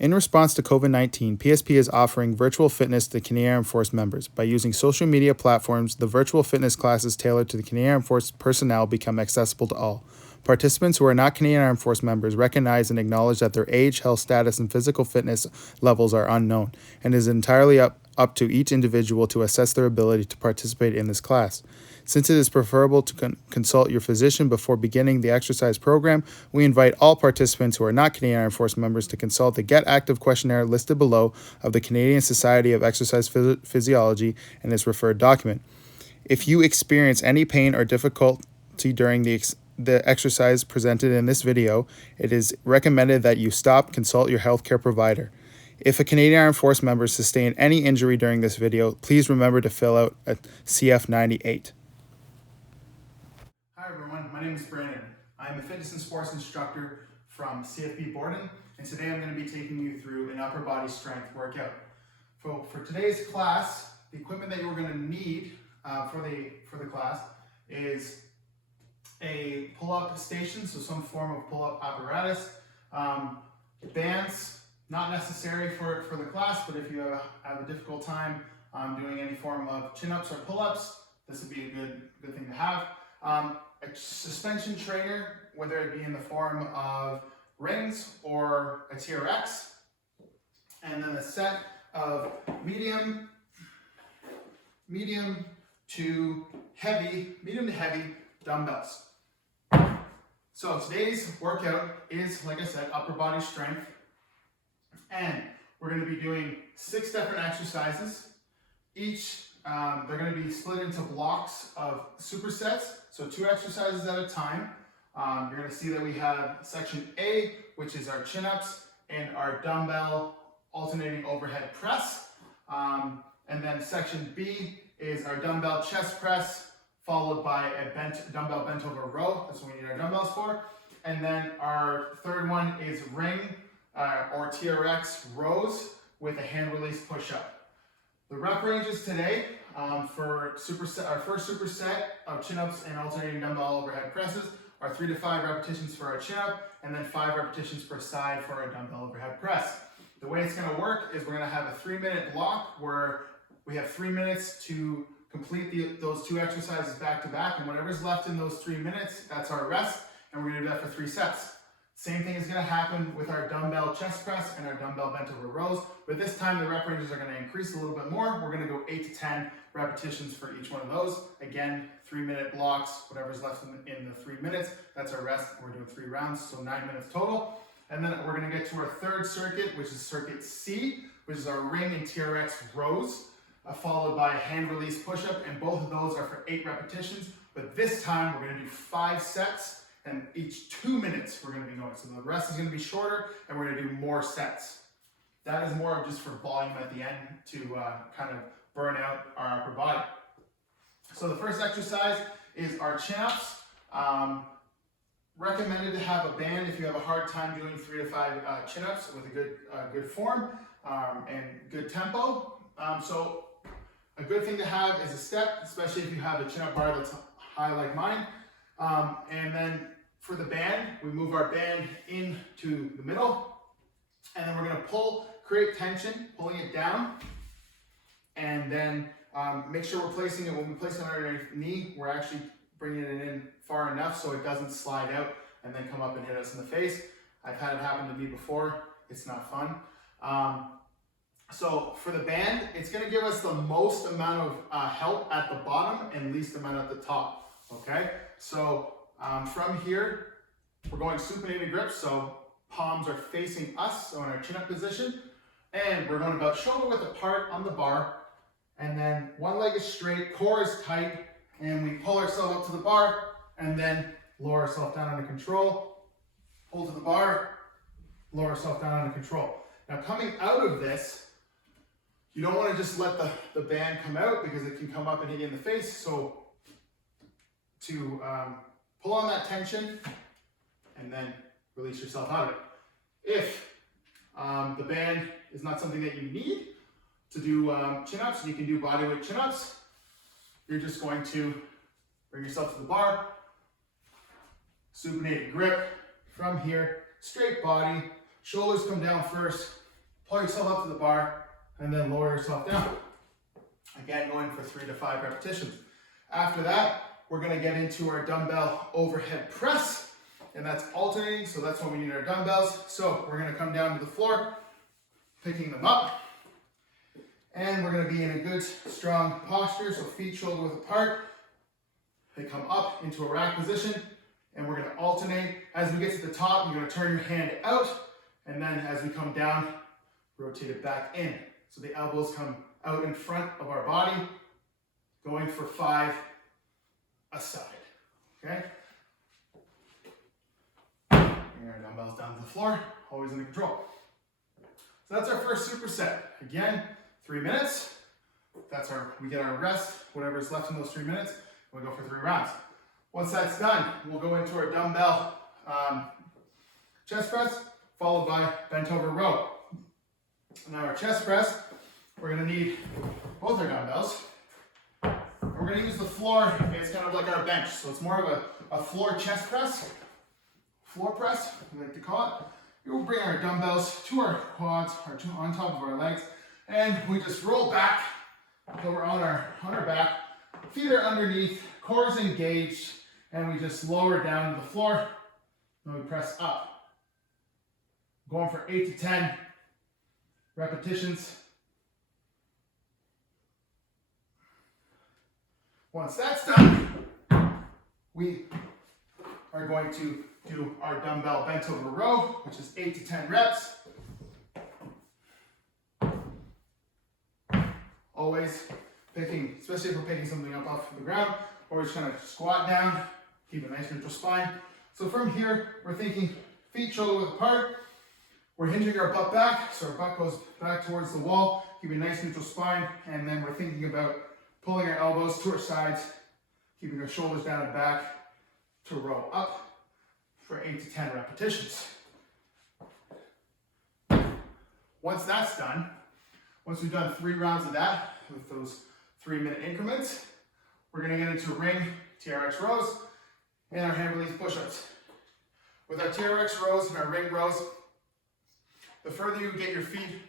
In response to COVID-19, PSP is offering virtual fitness to Canadian Armed Force members. By using social media platforms, the virtual fitness classes tailored to the Canadian Armed Force personnel become accessible to all. Participants who are not Canadian Armed Force members recognize and acknowledge that their age, health status, and physical fitness levels are unknown, and it is entirely up to each individual to assess their ability to participate in this class. Since it is preferable to consult your physician before beginning the exercise program, we invite all participants who are not Canadian Armed Force members to consult the Get Active Questionnaire listed below of the Canadian Society of Exercise Physiology and its referred document. If you experience any pain or difficulty during the exercise presented in this video, it is recommended that you consult your healthcare provider. If a Canadian Armed Force member sustained any injury during this video, please remember to fill out a CF98. Hi everyone, my name is Brandon. I'm a fitness and sports instructor from CFB Borden, and today I'm going to be taking you through an upper body strength workout. For today's class, the equipment that you're going to need for the class is a pull-up station, so some form of pull-up apparatus, bands. Not necessary for the class, but if you have a difficult time doing any form of chin-ups or pull-ups, this would be a good thing to have. A suspension trainer, whether it be in the form of rings or a TRX, and then a set of medium to heavy dumbbells. So today's workout is, like I said, upper body strength. And we're going to be doing 6 different exercises. Each, they're going to be split into blocks of supersets, so 2 exercises at a time. You're going to see that we have section A, which is our chin-ups and our dumbbell alternating overhead press. And then section B is our dumbbell chest press, followed by a dumbbell bent over row. That's what we need our dumbbells for. And then our third one is ring or TRX rows with a hand release push-up. The rep ranges today for our first superset of chin-ups and alternating dumbbell overhead presses are 3 to 5 repetitions for our chin-up and then 5 repetitions per side for our dumbbell overhead press. The way it's going to work is we're going to have a 3-minute block where we have 3 minutes to complete those 2 exercises back to back, and whatever's left in those 3 minutes, that's our rest, and we're going to do that for 3 sets. Same thing is going to happen with our dumbbell chest press and our dumbbell bent over rows, but this time the rep ranges are going to increase a little bit more. We're going to go 8 to 10 repetitions for each one of those. Again, 3-minute blocks, whatever's left in the 3 minutes, that's our rest. We're doing 3 rounds, so 9 minutes total. And then we're going to get to our third circuit, which is circuit C, which is our ring and TRX rows, followed by a hand release push-up, and both of those are for 8 repetitions, but this time we're going to do 5 sets. And each 2 minutes we're going to be going. So the rest is going to be shorter and we're going to do more sets. That is more of just for volume at the end to kind of burn out our upper body. So the first exercise is our chin-ups. Recommended to have a band if you have a hard time doing 3 to 5 chin-ups with a good form and good tempo. So a good thing to have is a step, especially if you have a chin-up bar that's high like mine. And then for the band, we move our band into the middle, and then we're going to create tension, pulling it down, and then make sure we're placing it, when we place it on our knee, we're actually bringing it in far enough so it doesn't slide out and then come up and hit us in the face. I've had it happen to me before. It's not fun. So for the band, it's going to give us the most amount of help at the bottom and least amount at the top. Okay, so from here, we're going supinated grips, so palms are facing us, so in our chin-up position, and we're going about shoulder width apart on the bar, and then one leg is straight, core is tight, and we pull ourselves up to the bar, and then lower ourselves down under control, pull to the bar, lower ourselves down under control. Now coming out of this, you don't want to just let the band come out because it can come up and hit you in the face, so to pull on that tension and then release yourself out of it. If the band is not something that you need to do chin-ups, you can do bodyweight chin ups. You're just going to bring yourself to the bar, supinated grip from here, straight body, shoulders come down first, pull yourself up to the bar, and then lower yourself down. Again, going for 3 to 5 repetitions. After that, we're gonna get into our dumbbell overhead press, and that's alternating, so that's when we need our dumbbells. So we're gonna come down to the floor, picking them up, and we're gonna be in a good, strong posture, so feet shoulder width apart. They come up into a rack position, and we're gonna alternate. As we get to the top, you're gonna turn your hand out, and then as we come down, rotate it back in. So the elbows come out in front of our body, going for 5 aside, okay? Bring our dumbbells down to the floor, always under control. So that's our first superset. Again, 3 minutes. We get our rest, whatever's left in those 3 minutes, we'll go for 3 rounds. Once that's done, we'll go into our dumbbell chest press, followed by bent over row. Now our chest press, we're gonna need both our dumbbells. We're gonna use the floor, it's kind of like our bench, so it's more of a floor chest press, floor press, we like to call it. We will bring our dumbbells to our quads, or on top of our legs, and we just roll back until we're on our back. Feet are underneath, core is engaged, and we just lower down to the floor, and we press up. Going for 8 to 10 repetitions. Once that's done, we are going to do our dumbbell bent over row, which is 8 to 10 reps. Always picking, especially if we're picking something up off the ground, or just kind of squat down, keep a nice neutral spine. So from here, we're thinking feet shoulder width apart. We're hinging our butt back, so our butt goes back towards the wall, keep a nice neutral spine, and then we're thinking about pulling our elbows to our sides, keeping our shoulders down and back to row up for 8 to 10 repetitions. Once that's done, once we've done 3 rounds of that with those 3-minute increments, we're gonna get into ring TRX rows and our hand release push-ups. With our TRX rows and our ring rows, the further you get your feet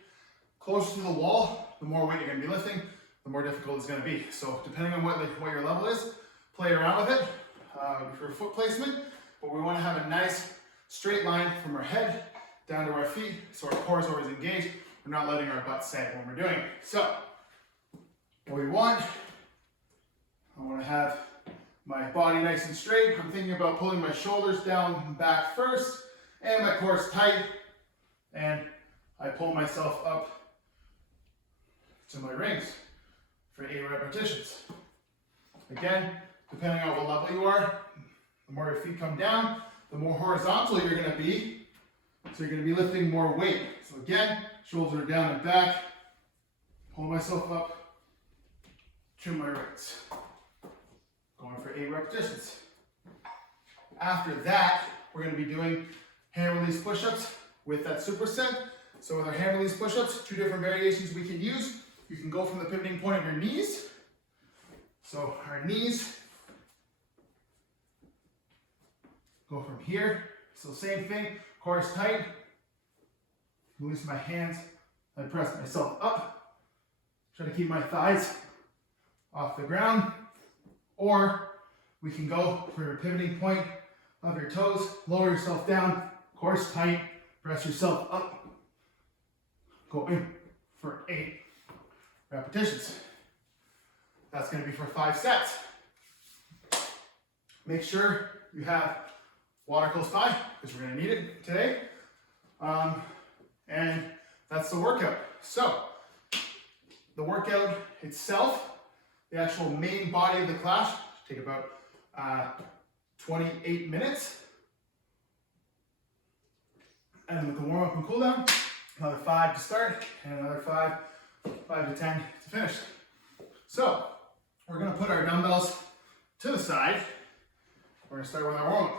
closer to the wall, the more weight you're gonna be lifting, the more difficult it's gonna be. So depending on what your level is, play around with it for foot placement, but we wanna have a nice straight line from our head down to our feet, so our core is always engaged. We're not letting our butt sag when we're doing it. So, what we want, I wanna have my body nice and straight. I'm thinking about pulling my shoulders down and back first, and my core is tight, and I pull myself up to my rings for 8 repetitions. Again, depending on what level you are, the more your feet come down, the more horizontal you're gonna be, so you're gonna be lifting more weight. So again, shoulders are down and back, pull myself up to my rings. Going for 8 repetitions. After that, we're gonna be doing hand release push-ups with that superset. So with our hand release push-ups, 2 different variations we can use. You can go from the pivoting point of your knees. So our knees go from here. So same thing, core is tight. Release my hands. I press myself up. Try to keep my thighs off the ground. Or we can go for your pivoting point of your toes. Lower yourself down. Core is tight. Press yourself up. Go in for 8 repetitions. That's going to be for 5 sets. Make sure you have water close by because we're going to need it today. And that's the workout. So the workout itself, the actual main body of the class, take about 28 minutes. And with the warm up and cool down, another 5 to start, and another 5 to 10 to finish. So we're gonna put our dumbbells to the side. We're gonna start with our warm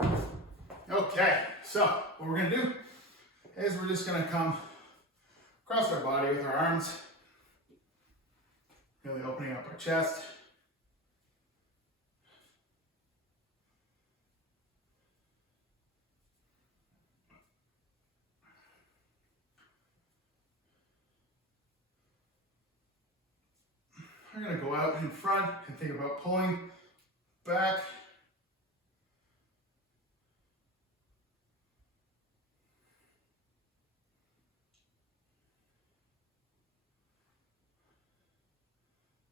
up. Okay, so what we're gonna do is we're just gonna come across our body with our arms, really opening up our chest. we're going to go out in front and think about pulling back.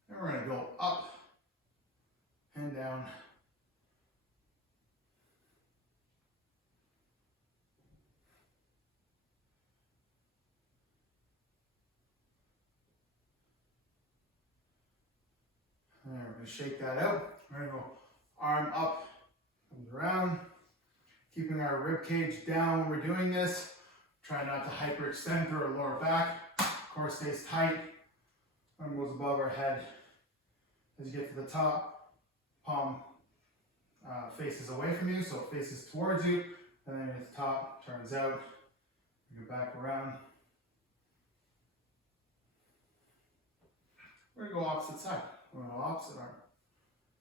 And we're going to go up and down. And we're going to shake that out. We're going to go arm up, comes around, keeping our rib cage down when we're doing this. Try not to hyperextend through our lower back. Core stays tight. Arm goes above our head. As you get to the top, palm faces away from you, so it faces towards you. And then at the top, turns out. Bring it back around. We're going to go opposite side. We're going to go opposite arm.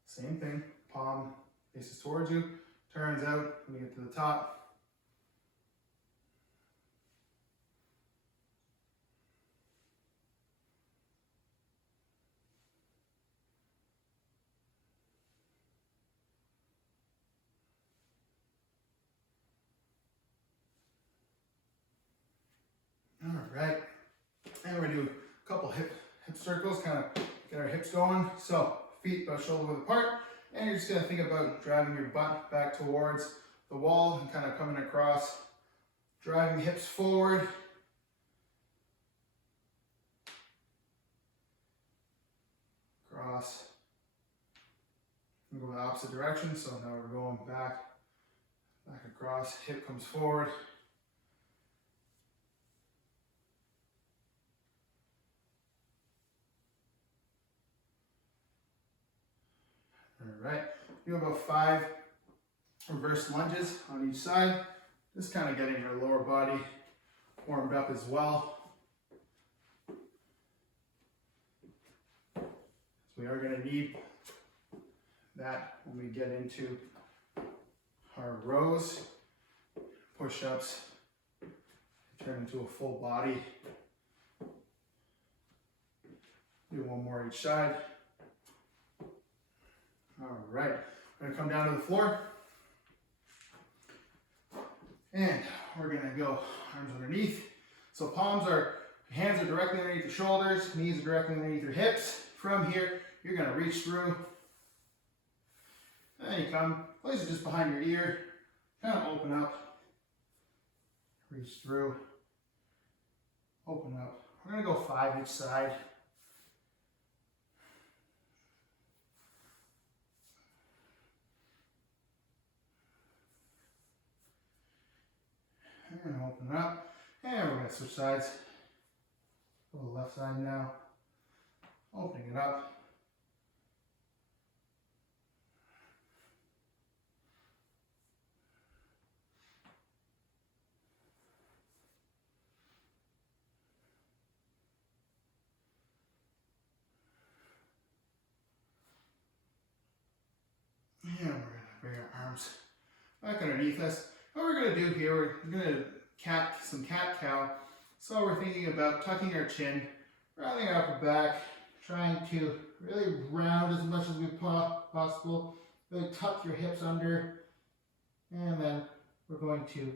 Same thing. Palm faces towards you. Turns out when we get to the top. All right. And we're going to do a couple hip circles, kind of get our hips going. So feet about shoulder width apart. And you're just going to think about driving your butt back towards the wall and kind of coming across, driving the hips forward. Cross. And go the opposite direction. So now we're going back across. Hip comes forward. All right, do about 5 reverse lunges on each side. Just kind of getting your lower body warmed up as well. So we are going to need that when we get into our rows, push-ups, turn into a full body. Do one more each side. All right, we're going to come down to the floor. And we're going to go arms underneath. So hands are directly underneath your shoulders, knees are directly underneath your hips. From here, you're going to reach through. And then you come, place it just behind your ear, kind of open up, reach through, open up. We're going to go 5 each side. And open up, and we're going to switch sides. Go to the left side now, opening it up. And we're going to bring our arms back underneath us. What we're going to do here, we're going to some cat-cow. So we're thinking about tucking our chin, rounding our upper back, trying to really round as much as we possible. Really tuck your hips under, and then we're going to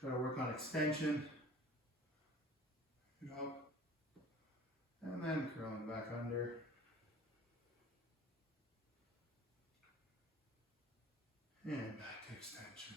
try to work on extension. Up, and then curling back under. And back to extension.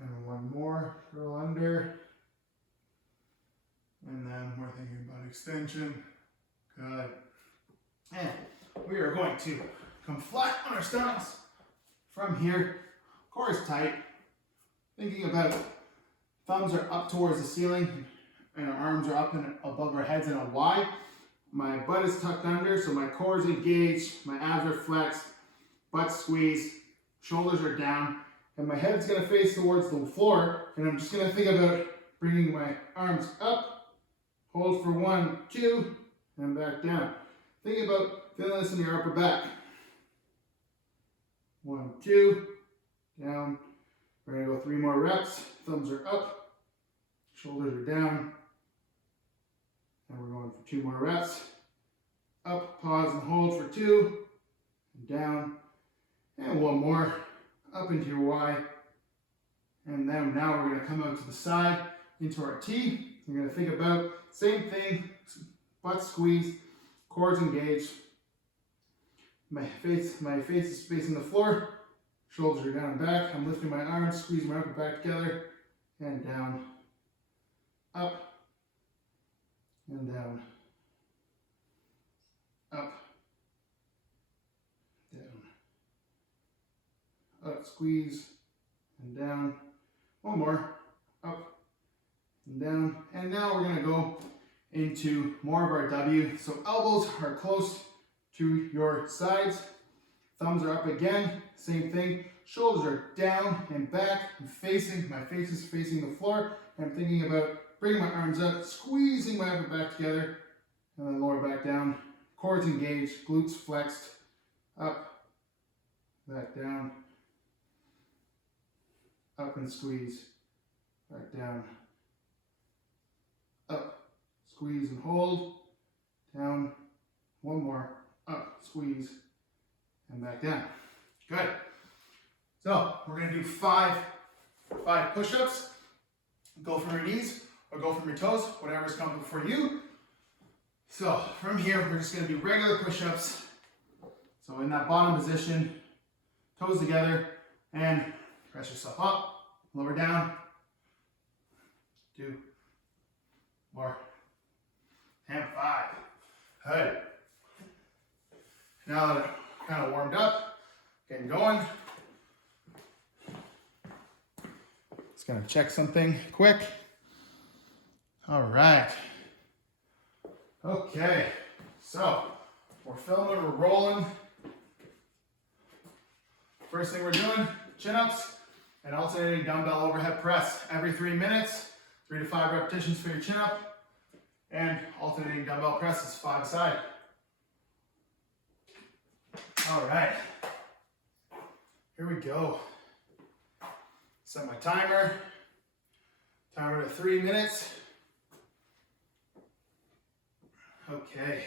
And one more, curl under. And then we're thinking about extension. Good. And we are going to come flat on our stomachs. From here, core is tight. Thinking about thumbs are up towards the ceiling and our arms are up and above our heads in a Y. My butt is tucked under, so my core is engaged, my abs are flexed, butt squeezed, shoulders are down, and my head's gonna face towards the floor, and I'm just gonna think about bringing my arms up, hold for 1, 2, and back down. Think about feeling this in your upper back. 1, 2, down. We're gonna go 3 more reps. Thumbs are up, shoulders are down. And we're going for 2 more reps. Up, pause, and hold for 2, and down. And 1 more, up into your Y. And then now we're gonna come out to the side into our T. You're gonna think about same thing, butt squeeze, quads engaged. My face is facing the floor, shoulders are down and back. I'm lifting my arms, squeezing my upper back together, and down, up, and down, up, down, up, squeeze, and down. 1 more, up, and down. And now we're gonna go into more of our W. So elbows are close to your sides. Thumbs are up again, same thing. Shoulders are down and back. My face is facing the floor. And I'm thinking about bringing my arms up, squeezing my upper back together, and then lower back down. Quads engaged, glutes flexed, up, back down, up and squeeze, back down, up, squeeze and hold, down, 1 more, up, squeeze, and back down. Good. So we're gonna do 5 push-ups. Go from your knees or go from your toes, whatever's comfortable for you. So from here, we're just gonna do regular push-ups. So in that bottom position, toes together, and press yourself up, lower down, 2 more, and 5. Good. Now that I'm kind of warmed up, getting going, just gonna check something quick. All right. Okay, so we're filming, we're rolling. First thing we're doing, chin-ups and alternating dumbbell overhead press. Every 3 minutes, 3 to 5 repetitions for your chin-up, and alternating dumbbell presses, 5 a side. All right, here we go. Set my timer to 3 minutes. Okay.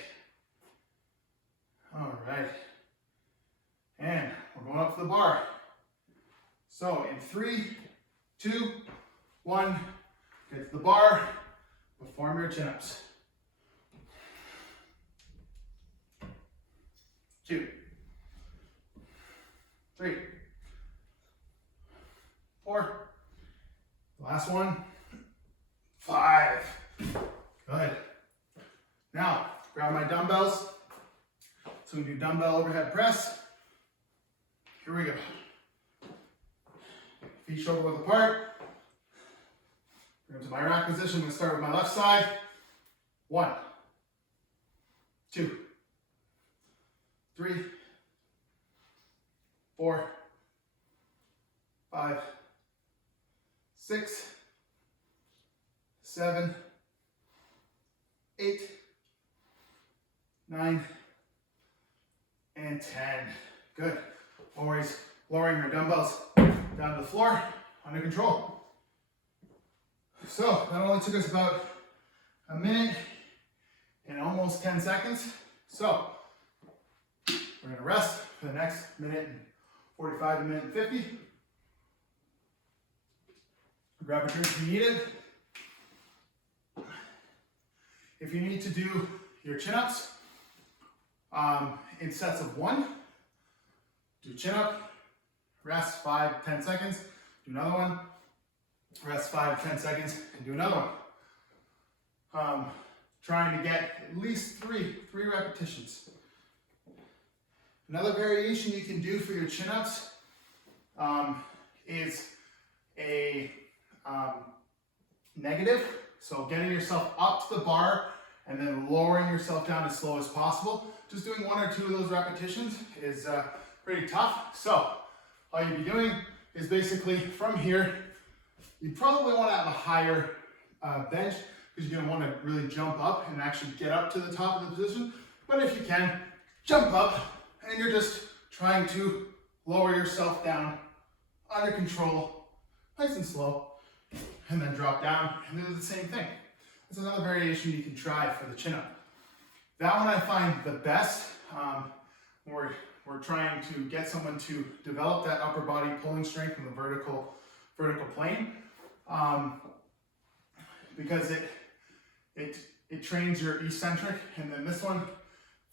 All right. And we're going up to the bar. So in 3, 2, 1, get to the bar, perform your chin-ups. 2, 3, 4, last one, 5. Good. Now, grab my dumbbells. So we do dumbbell overhead press. Here we go. Feet shoulder width apart. Bring them to my rack position. I'm going to start with my left side. 1, 2, 3, 4, 5, 6, 7, 8, 9, and 10. Good. Always lowering your dumbbells down to the floor under control. So that only took us about a minute and almost 10 seconds. So we're gonna rest for the next minute and 45 to minute and 50. Grab a drink if you need it. If you need to do your chin-ups in sets of 1, do chin-up, rest 5 to 10 seconds, do another one, rest 5 to 10 seconds, and do another one. Trying to get at least three repetitions. Another variation you can do for your chin-ups is a negative. So getting yourself up to the bar and then lowering yourself down as slow as possible. Just doing 1 or 2 of those repetitions is pretty tough. So all you'd be doing is basically from here, you probably want to have a higher bench because you're going to want to really jump up and actually get up to the top of the position. But if you can, jump up and you're just trying to lower yourself down under control, nice and slow, and then drop down and do the same thing. It's another variation you can try for the chin up. That one I find the best. We're trying to get someone to develop that upper body pulling strength in the vertical plane, because it trains your eccentric. And then this one,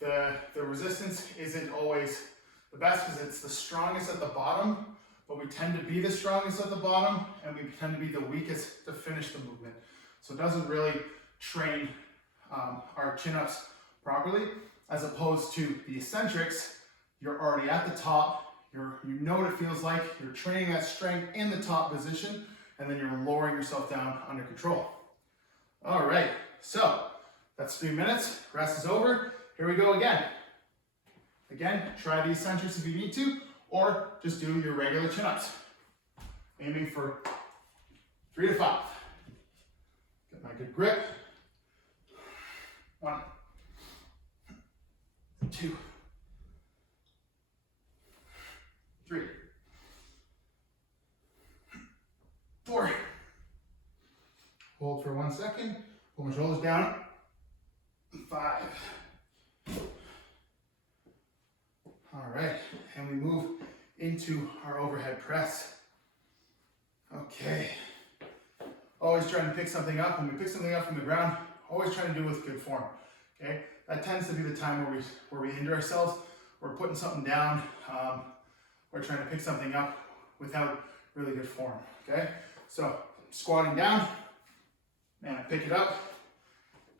the resistance isn't always the best because it's the strongest at the bottom, but we tend to be the strongest at the bottom and we tend to be the weakest to finish the movement. So it doesn't really train our chin ups properly, as opposed to the eccentrics. You're already at the top, you know what it feels like, you're training that strength in the top position, and then you're lowering yourself down under control. All right, so that's 3 minutes, rest is over. Here we go again. Again, try the eccentrics if you need to, or just do your regular chin-ups. Aiming for 3 to 5. Get my good grip. 1, 2, 3, 4. Hold for 1 second. Pull my shoulders down. 5. All right, and we move into our overhead press. Okay. Always trying to pick something up. When we pick something up from the ground, always trying to do it with good form. Okay, that tends to be the time where we hinder ourselves. We're putting something down. We're trying to pick something up without really good form. Okay, so squatting down, and I pick it up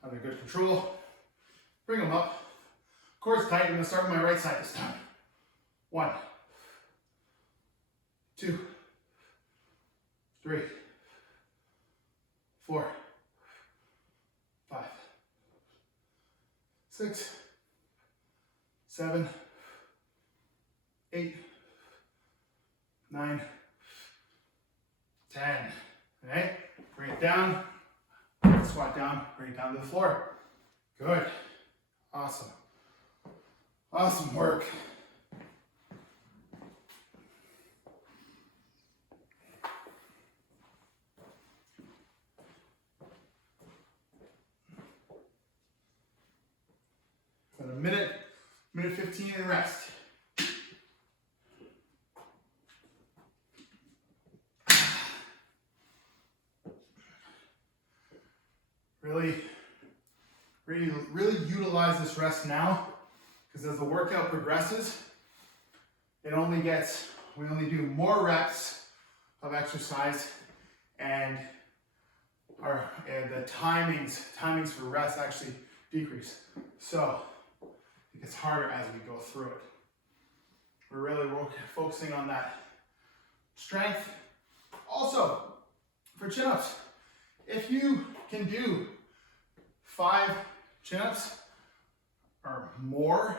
under good control. Bring them up. Core's tight. I'm going to start with my right side this time. 1, 2, 3, 4, 5, 6, 7, 8, 9, 10. Okay, bring it down, squat down, bring it down to the floor. Good, awesome, awesome work. About a minute 15 and rest. Really utilize this rest now, because as the workout progresses, we only do more reps of exercise, and the timings for rest actually decrease. So it gets harder as we go through it. We're really focusing on that strength. Also, for chin-ups, if you can do 5 chin-ups or more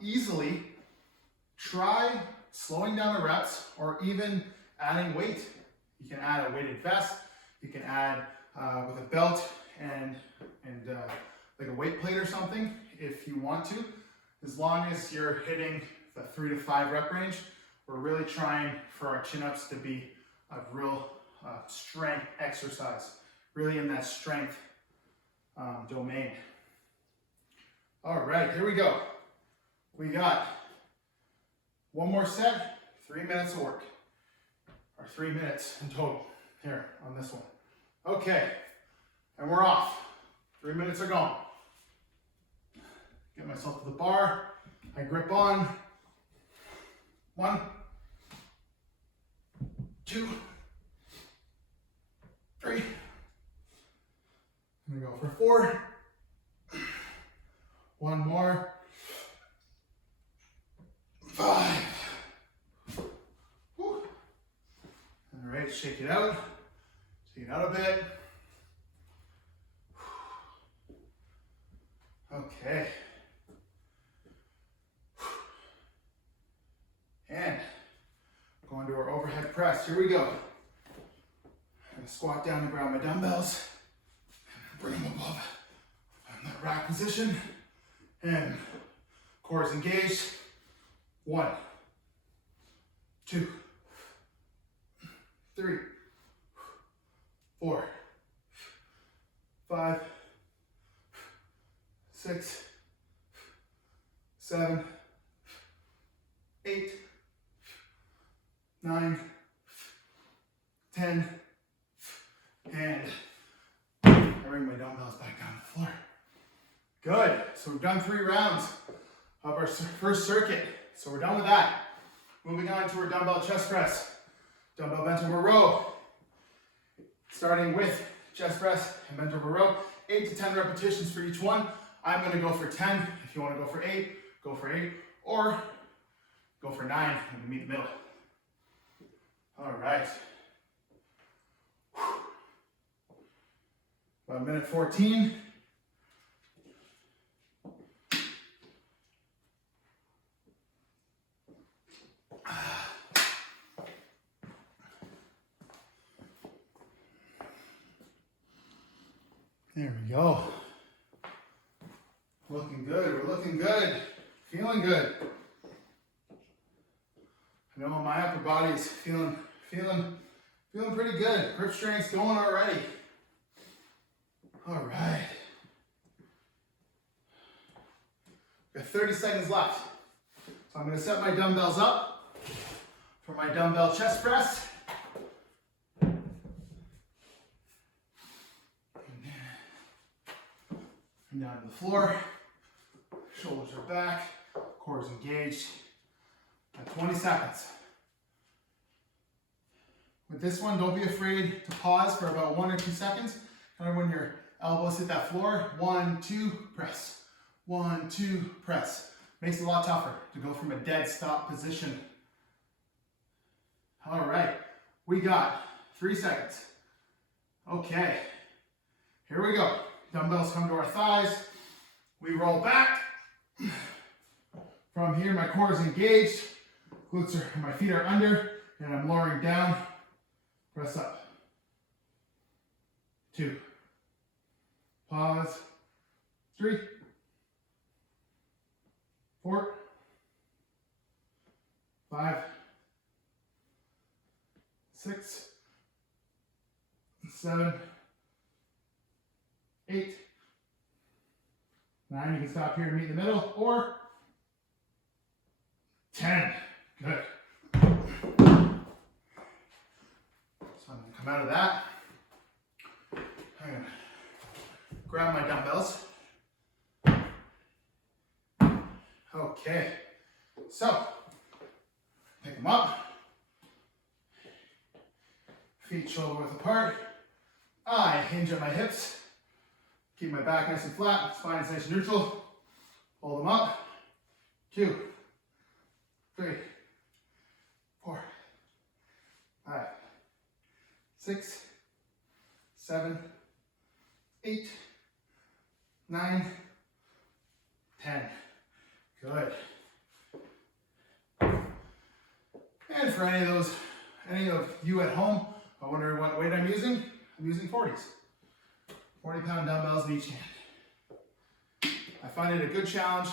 easily, try slowing down the reps or even adding weight. You can add a weighted vest. You can add with a belt and like a weight plate or something if you want to. As long as you're hitting the 3 to 5 rep range, we're really trying for our chin-ups to be a real strength exercise, really in that strength domain. All right, here we go. We got 1 more set, 3 minutes of work, or 3 minutes in total here on this one. Okay, and we're off. 3 minutes are gone. Get myself to the bar. I grip on. 1, 2, 3. I'm gonna go for 4. 1 more. 5. Whew. All right, shake it out. Shake it out a bit. Okay. And going to our overhead press. Here we go. I'm gonna squat down and grab my dumbbells. Bring them above in that rack position. And core is engaged. 1, 2, 3, 4, 5, 6, 7, 8, 9, 10, and I bring my dumbbells back down the floor. Good, so we've done 3 rounds of our first circuit. So we're done with that. Moving on to our dumbbell chest press. Dumbbell bent over row. Starting with chest press and bent over row. 8 to 10 repetitions for each one. I'm gonna go for 10. If you wanna go for 8, go for 8. Or go for 9 and meet the middle. All right. About minute 14. There we go. Looking good, we're looking good. Feeling good. I know my upper body's feeling pretty good. Grip strength's going already. All right. Got 30 seconds left. So I'm gonna set my dumbbells up for my dumbbell chest press. And down to the floor. Shoulders are back. Core is engaged. At 20 seconds. With this one, don't be afraid to pause for about 1 or 2 seconds. Kind of when your elbows hit that floor. 1, 2, press. 1, 2, press. Makes it a lot tougher to go from a dead stop position. All right, we got 3 seconds. Okay, here we go. Dumbbells come to our thighs. We roll back. From here, my core is engaged. Glutes are, my feet are under, and I'm lowering down. Press up. 2. Pause. 3. 4. 5. 6. 7. 8. 9. You can stop here and meet in the middle, or 10. Good. So I'm going to come out of that. I'm going to grab my dumbbells. Okay. So, pick them up. Feet shoulder width apart. I hinge at my hips. Keep my back nice and flat. Spine is nice and neutral. Hold them up. 2, 3, 4, 5, 6, 7, 8, 9, 10. Good. And for any of you at home, I wonder what weight I'm using. I'm using 40s. 40-pound dumbbells in each hand. I find it a good challenge.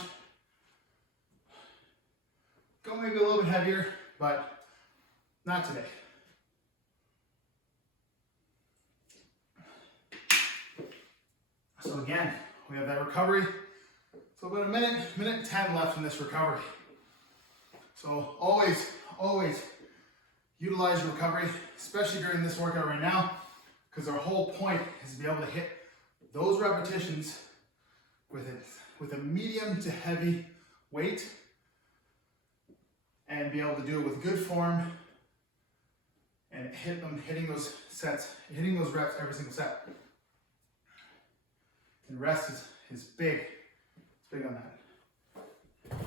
Go maybe a little bit heavier, but not today. So again, we have that recovery. So about a minute 10 left in this recovery. So always utilize your recovery, especially during this workout right now, because our whole point is to be able to hit those repetitions with a medium to heavy weight and be able to do it with good form and hitting those reps every single set. And rest is big. It's big on that.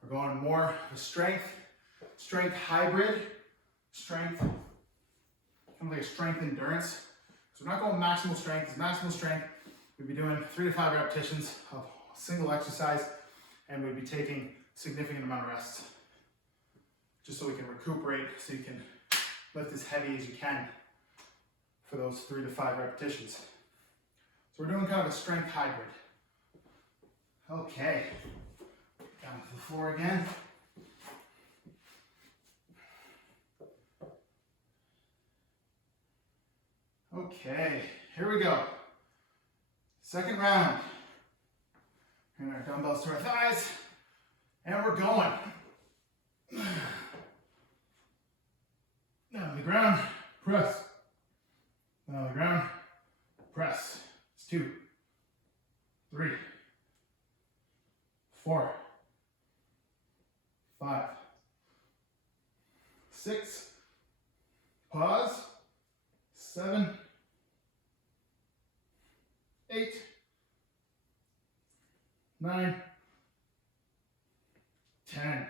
We're going more of a strength hybrid, kind of like a strength endurance. So we're not going maximal strength. It's maximal strength. We'd be doing 3 to 5 repetitions of a single exercise, and we'd be taking significant amount of rest, just so we can recuperate, so you can lift as heavy as you can for those 3 to 5 repetitions. we're doing kind of a strength hybrid. Okay, down to the floor again. Okay, here we go. Second round. Bring our dumbbells to our thighs, and we're going. Down on the ground, press. Down on the ground, press. It's 2, 3, 4, 5, 6, pause, 7, 8, 9, 10.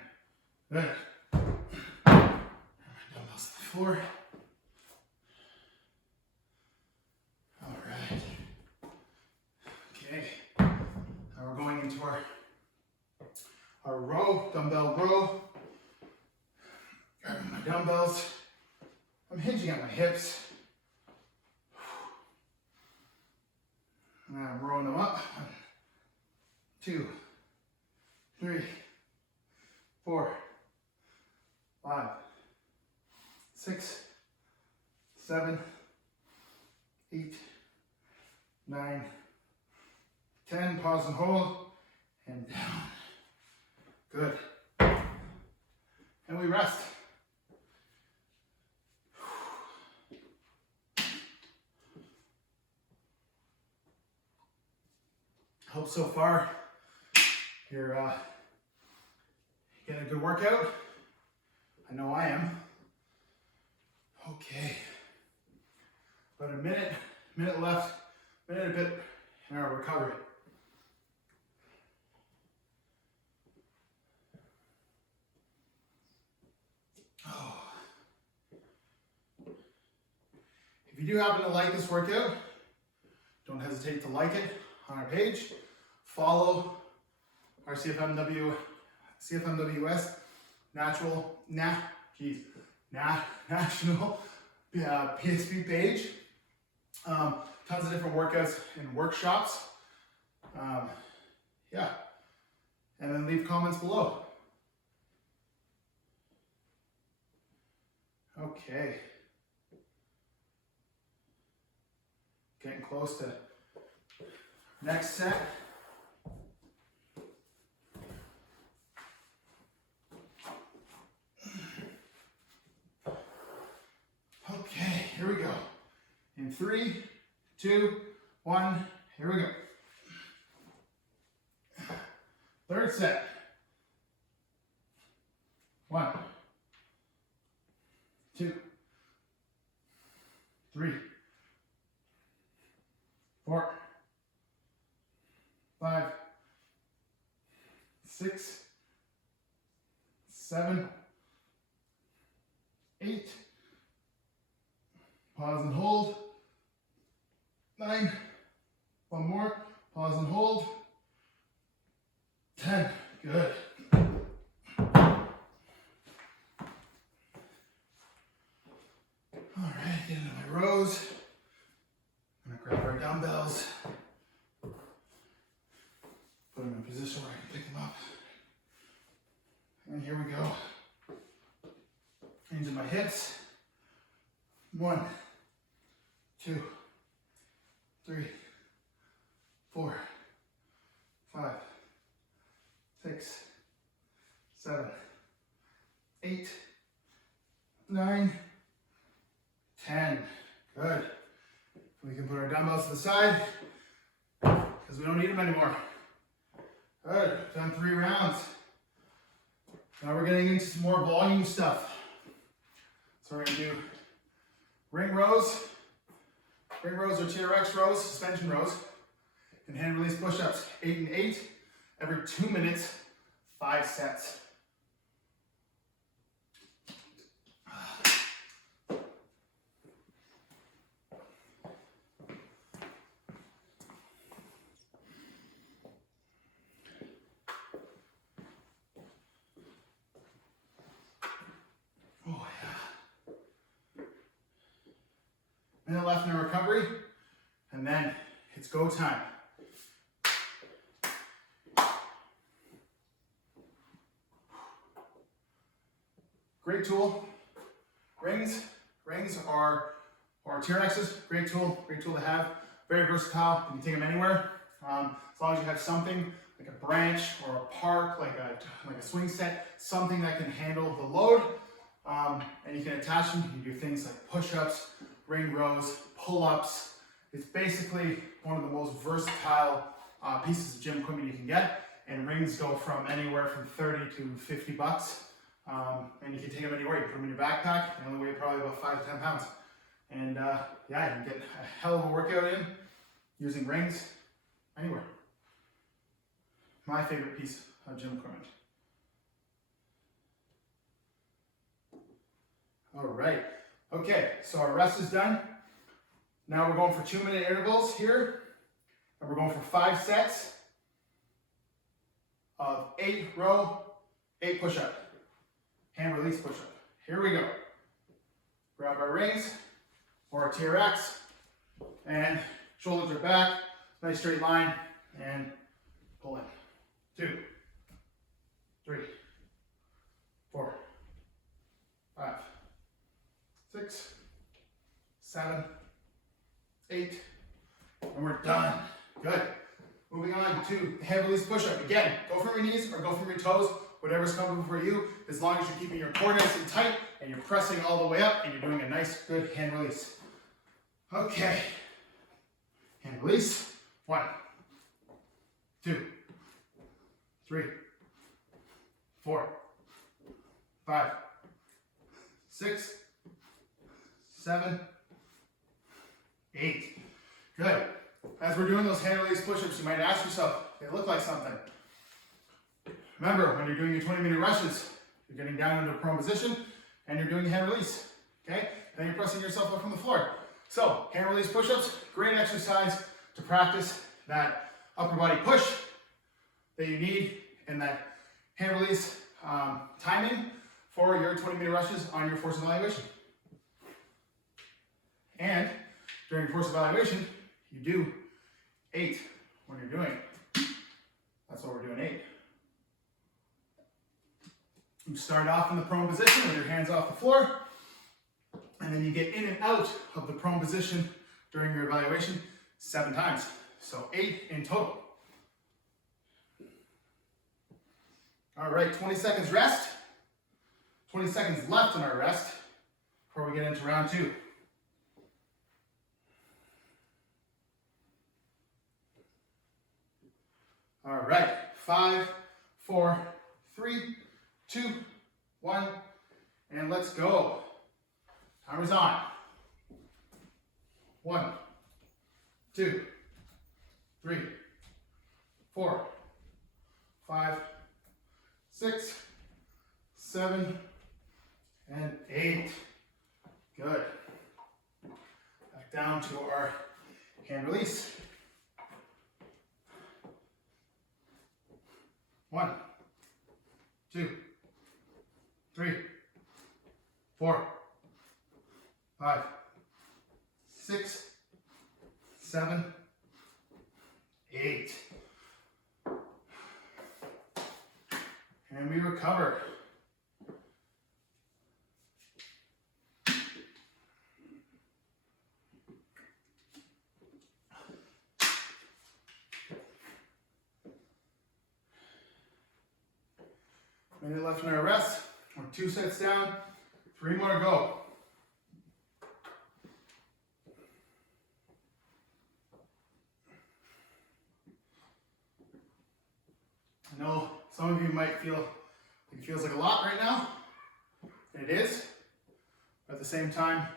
Good. Dumbbells to the floor. All right. Okay. Now we're going into our row, dumbbell row. Grabbing my dumbbells. I'm hinging at my hips. And I'm rolling them up. 1, 2, 3, 4, 5, 6, 7, 8, 9, 10. Pause and hold. And down. Good. And we rest. Hope so far you're getting a good workout. I know I am. Okay. About a minute left, minute and a bit in our recovery. Oh. If you do happen to like this workout, don't hesitate to like it on our page. Follow our CFMWS national PSP page. Tons of different workouts and workshops. Yeah. And then leave comments below. Okay. Getting close to next set. Okay, here we go. In 3, 2, 1, here we go. Third set. 1, 2, 3, 4, 5, 6, 7, 8. Pause and hold. 9. One more. Pause and hold. 10. Good. All right, get into my rows. I'm gonna grab our dumbbells. Put them in a position where I can pick them up. And here we go. Into my hips. 1, 2, 3, 4, 5, 6, 7, 8, 9, 10. Good. We can put our dumbbells to the side because we don't need them anymore. Good. Done 3 rounds. Now we're getting into some more volume stuff. So we're going to do ring rows. Ring rows are Trx rows, suspension rows, and hand release push-ups. 8 and 8, every 2 minutes, 5 sets. Oh yeah. Minute left in our recovery, and then It's go time. Great tool. Rings are, or Trx's, great tool to have. Very versatile. You can take them anywhere. As long as you have something like a branch or a park, like a swing set, something that can handle the load, and you can attach them. You can do things like push-ups, ring rows, pull-ups. It's basically one of the most versatile pieces of gym equipment you can get, and rings go from anywhere from 30 to 50 bucks. And you can take them anywhere. You put them in your backpack. They only weigh probably about 5 to 10 pounds. And yeah, you can get a hell of a workout in using rings anywhere. My favorite piece of gym equipment. All right. Okay, so our rest is done. Now we're going for 2-minute intervals here. And we're going for 5 sets of 8 row, 8 push-up. Hand release push-up. Here we go. Grab our rings or our TRX, and shoulders are back, nice straight line, and pull in. 2, 3, 4, 5, 6, 7, 8, and we're done. Good. Moving on to the hand release push-up. Again, go from your knees or go from your toes, whatever's comfortable for you, as long as you're keeping your core nice and tight and you're pressing all the way up and you're doing a nice, good hand release. Okay. Hand release. 1, 2, 3, 4, 5, 6, 7, 8. Good. As we're doing those hand release push-ups, you might ask yourself, they look like something. Remember, when you're doing your 20-minute rushes, you're getting down into a prone position and you're doing a hand release, okay? Then you're pressing yourself up from the floor. So, hand release push-ups, great exercise to practice that upper body push that you need and that hand release timing for your 20-minute rushes on your force evaluation. And during force evaluation, you do 8 when you're doing it. That's what we're doing, 8. You start off in the prone position with your hands off the floor, and then you get in and out of the prone position during your evaluation 7 times. So 8 in total. All right, 20 seconds rest. 20 seconds left in our rest before we get into round 2. All right, 5, 4, 3, 2, 1, and let's go. Timer's on. 1, 2, 3, 4, 5, 6, 7, and 8. Good. Back down to our hand release. 1, 2, 3, 4, 5, 6, 7, 8. And we recover. Minute left in our rest. We're 2 sets down, 3 more to go. I know some of you might feel like it feels like a lot right now, and it is. But at the same time,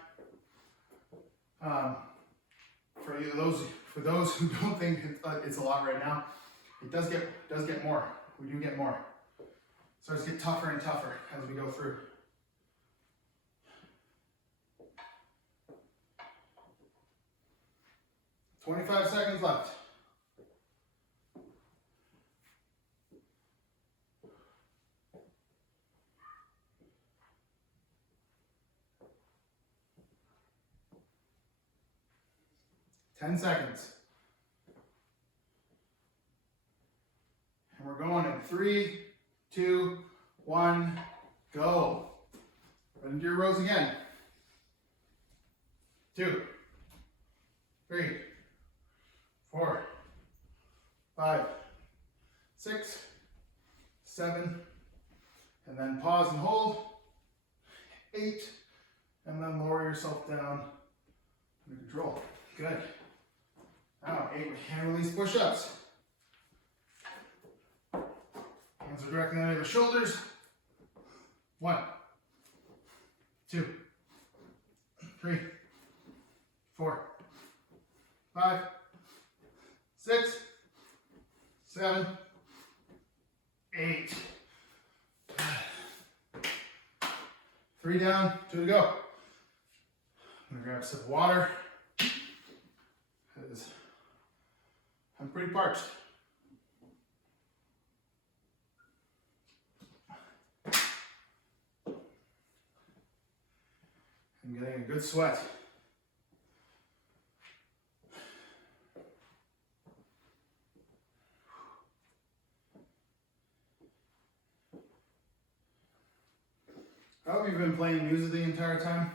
for those who don't think it's a lot right now, it does get more. We do get more. So it's get tougher and tougher as we go through. "25 seconds left. "10 seconds. 3, 2, 1, go. Right into your rows again. 2, 3, 4, 5, 6, 7, and then pause and hold. 8, and then lower yourself down under control. Good. Now 8 with hand release push-ups. Hands are directly under the shoulders. 1, 2, 3, 4, 5, 6, 7, 8. 3 down, 2 to go. I'm gonna grab a sip of water because I'm pretty parched. I'm getting a good sweat. I hope you've been playing music the entire time,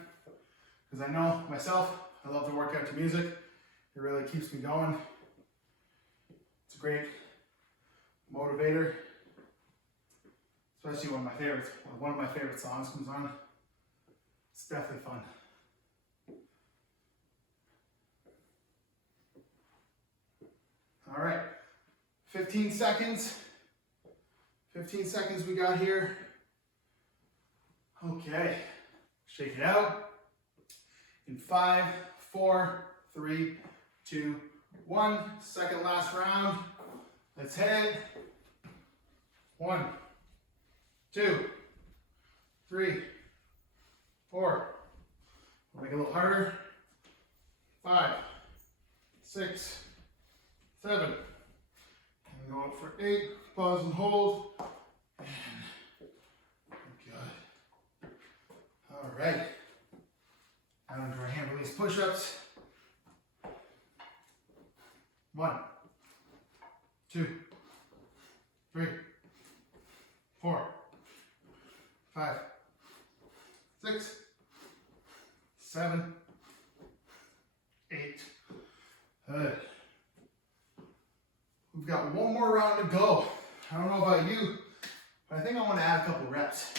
because I know myself, I love to work out to music. It really keeps me going. It's a great motivator, especially when one of my favorite songs comes on. It's definitely fun. All right, 15 seconds. 15 seconds we got here. Okay, shake it out. In 5, 4, 3, 2, 1. Second last round. Let's head. 1, 2, 3, 4. We'll make it a little harder. 5, 6, 7. And go up for 8. Pause and hold. And good. All right. Now into our hand release push-ups. 1, 2, 3, 4, 5, 6, 7, 8. Good. We've got one more round to go. I don't know about you, but I think I want to add a couple reps.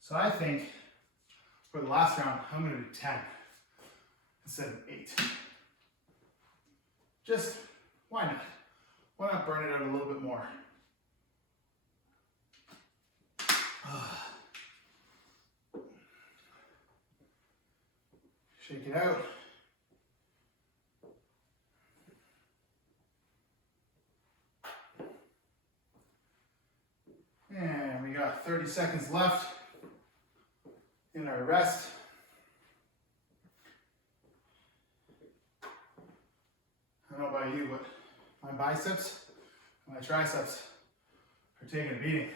So I think for the last round, I'm going to do 10 instead of 8. Just, why not? Why not burn it out a little bit more? Shake it out. And we got 30 seconds left in our rest. I don't know about you, but my biceps and my triceps are taking a beating.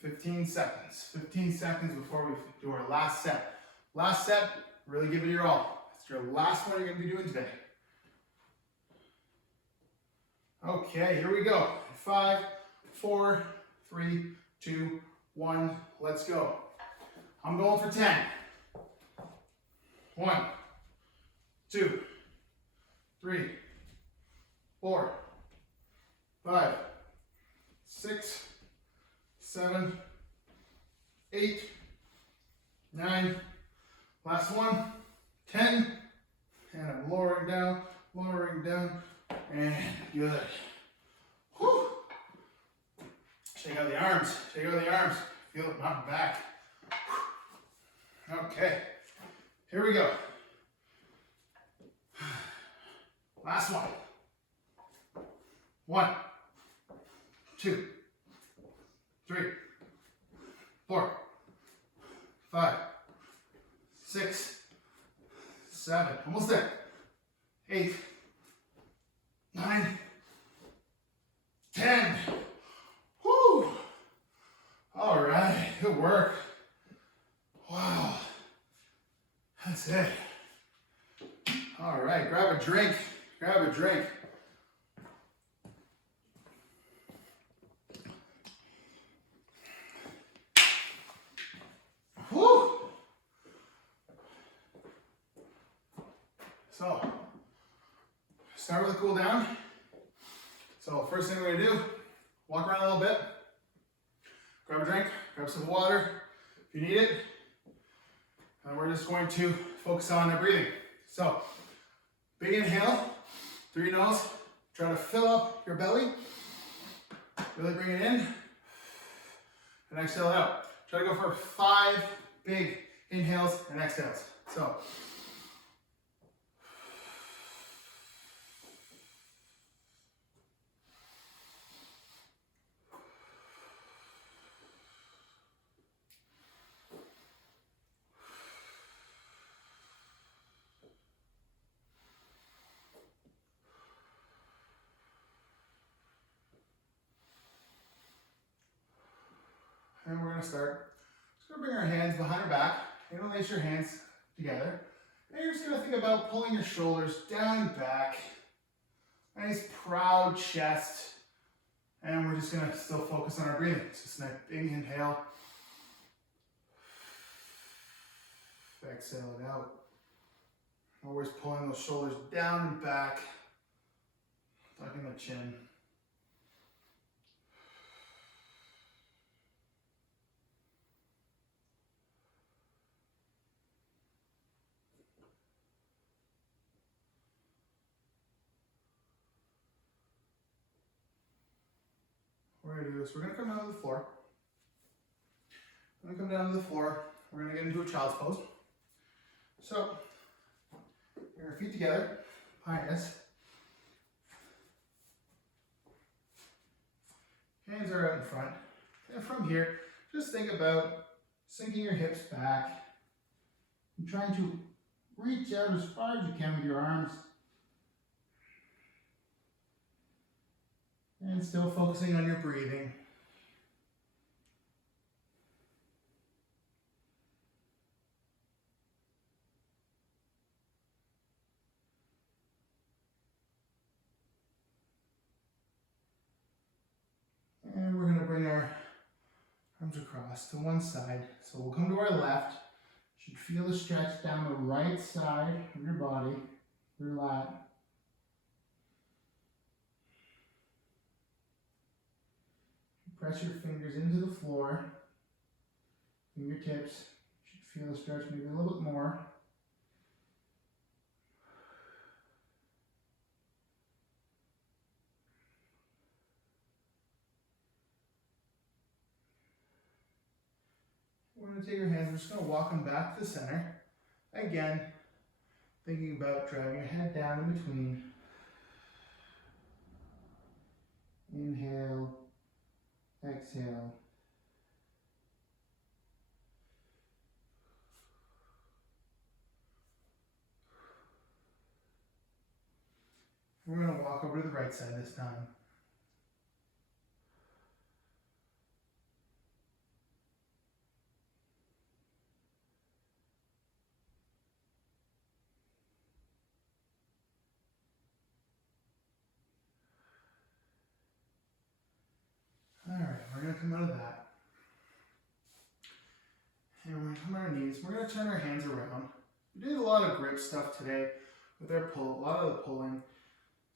15 seconds. 15 seconds before we do our last set. Last set, really give it your all. It's your last one you're going to be doing today. Okay, here we go. 5, 4, 3, 2, 1. Let's go. I'm going for 10. 1, 2, 3, 4, 5, 6, 7, 8, 9. Last one. 10. And I'm lowering down, and good. Whew. Shake out the arms, Feel it not back. Okay, here we go. Last one. 1, 2, 3, 4, 5, 6, 7, almost there. 8, 9, 10. Whoo! All right, good work. Wow, that's it. All right, grab a drink. Grab a drink. Whew. So, start with a cool down. So first thing we're gonna do, walk around a little bit, grab a drink, grab some water if you need it, and we're just going to focus on our breathing. So, big inhale through your nose, try to fill up your belly, really bring it in, and exhale it out. Try to go for 5 big inhales and exhales. So, and we're going to start. Just going to bring our hands behind our back. You're going to lace your hands together. And you're just going to think about pulling your shoulders down and back. Nice proud chest. And we're just going to still focus on our breathing. It's just a nice big inhale. Exhale it out. Always pulling those shoulders down and back. Tucking the chin. What we're going to do is we're going to come down to the floor. When we come down to the floor, we're going to get into a child's pose. So, bring our feet together behind us. Hands are out in front. And from here, just think about sinking your hips back and trying to reach out as far as you can with your arms. And still focusing on your breathing. And we're going to bring our arms across to one side. So we'll come to our left. You should feel the stretch down the right side of your body, your lat. Press your fingers into the floor. Fingertips. You should feel the stretch maybe a little bit more. We're going to take your hands, we're just going to walk them back to the center. Again, thinking about driving your head down in between. Inhale, exhale. We're going to walk over to the right side this time. All right, we're going to come out of that. And we're going to come on our knees. We're going to turn our hands around. We did a lot of grip stuff today with our pull, a lot of the pulling.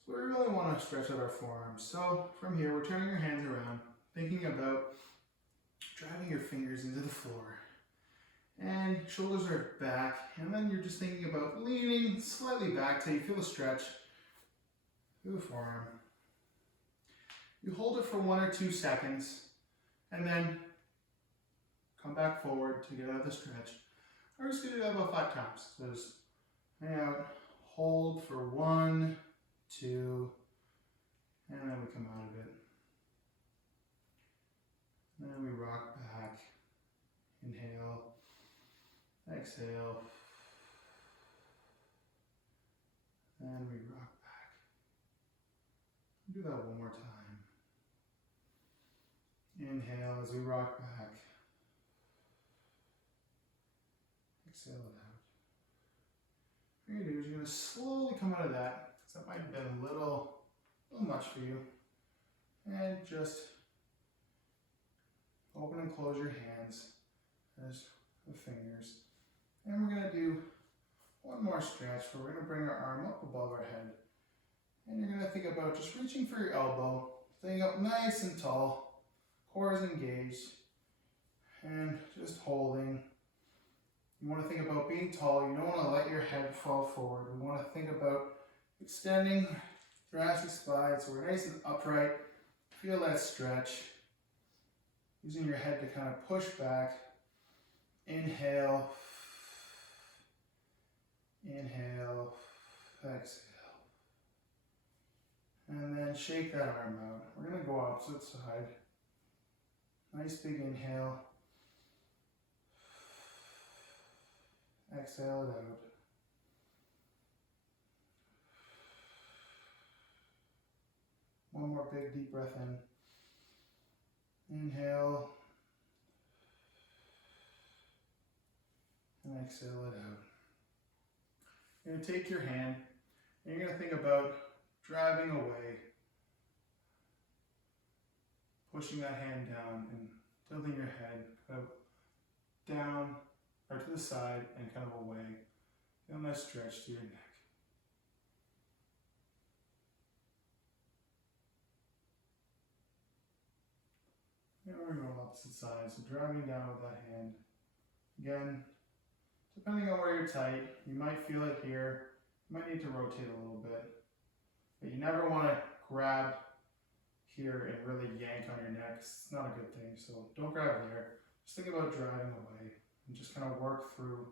So we really want to stretch out our forearms. So from here, we're turning our hands around, thinking about driving your fingers into the floor. And shoulders are back. And then you're just thinking about leaning slightly back till you feel a stretch through the forearm. You hold it for 1 or 2 seconds, and then come back forward to get out of the stretch. We're just going to do that about 5 times. So just hang out, hold for 1, 2, and then we come out of it. And then we rock back. Inhale, exhale, and we rock back. Do that one more time. Inhale as we rock back. Exhale it out. what you're gonna do is you're gonna slowly come out of that, because that might have been a little much for you. And just open and close your hands as the fingers. And we're gonna do one more stretch where we're gonna bring our arm up above our head. And you're gonna think about just reaching for your elbow, staying up nice and tall, core is engaged, and just holding. You want to think about being tall. You don't want to let your head fall forward. We want to think about extending thoracic spine so we're nice and upright. Feel that stretch. Using your head to kind of push back. Inhale. Inhale. Exhale. And then shake that arm out. We're going to go opposite side. Nice big inhale. Exhale it out. One more big deep breath in. Inhale. And exhale it out. You're going to take your hand and you're going to think about driving away. Pushing that hand down and tilting your head kind of down or to the side and kind of away. Feel a nice stretch to your neck. And we're going opposite sides, so driving down with that hand. Again, depending on where you're tight, you might feel it here. You might need to rotate a little bit. But you never want to grab here and really yank on your neck. It's not a good thing, so don't grab there. Just think about driving away and just kind of work through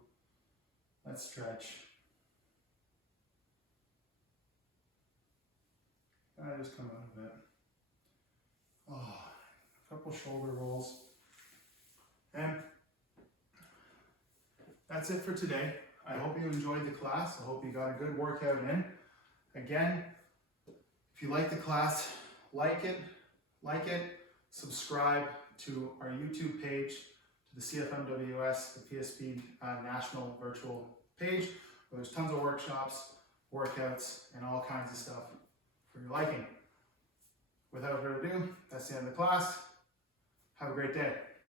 that stretch. And I just come out of it. Oh, a couple shoulder rolls. And that's it for today. I hope you enjoyed the class. I hope you got a good workout in. Again, if you like the class, like it, subscribe to our YouTube page, to the CFMWS, the PSP National Virtual page, where there's tons of workshops, workouts, and all kinds of stuff for your liking. Without further ado, that's the end of the class. Have a great day.